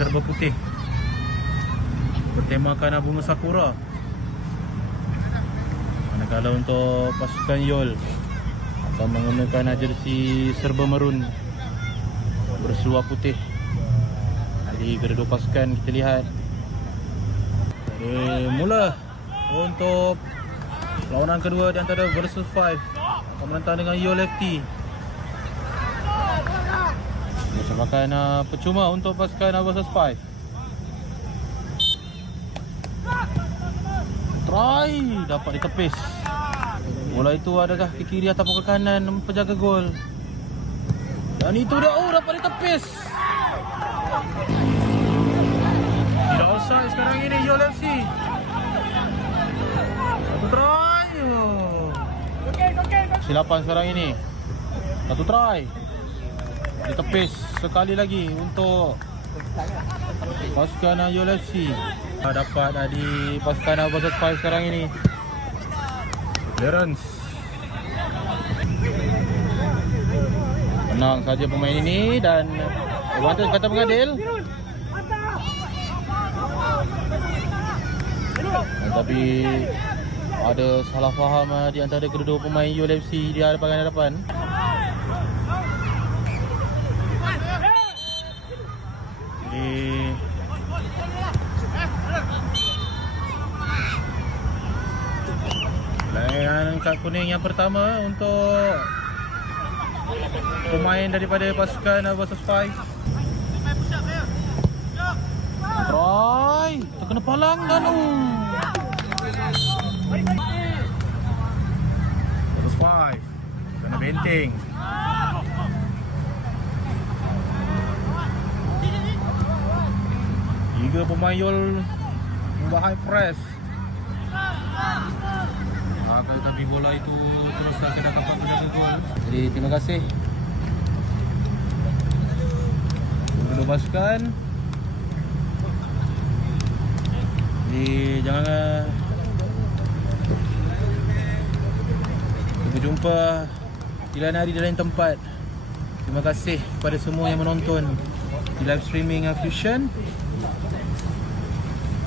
serba putih bertemakan bunga sakura. Manakala untuk pasukan Yol akan menggunakan jersey serba merun berseluar putih. Jadi kedua pasukan kita lihat. Mula untuk lawanan kedua di antara versus 5 akan menentang dengan Yol FT. Merupakan percuma untuk pasukan versus 5. Try dapat ditepis. Bola itu adakah ke kiri ataupun ke kanan penjaga gol. Dan itu dia, dapat ditepis. Tidak offside sekarang ini Yol FC. Satu try. Silapan sekarang ini. Satu try. Ditepis sekali lagi untuk pasukan Yol FC. Dapat di pasukan versus 5 sekarang ini. Clearance. Menang saja pemain ini dan advantage kata pengadil. Tapi ada salah faham di antara kedua pemain Yol FC di hadapan-hadapan. Layanan kad kuning yang pertama untuk pemain daripada pasukan versus 5. Try, terkena palang dan versus 5 kena benteng. Tiga pemain Yol membuat high press. Tapi bola itu teruslah kena kapak penjaga gol. Jadi terima kasih kedua pasukan. Jadi jangan berjumpa di lain hari di lain tempat. Terima kasih kepada semua yang menonton di live streaming Fusion.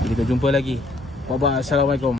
Jadi kita jumpa lagi. Bye bye. Assalamualaikum.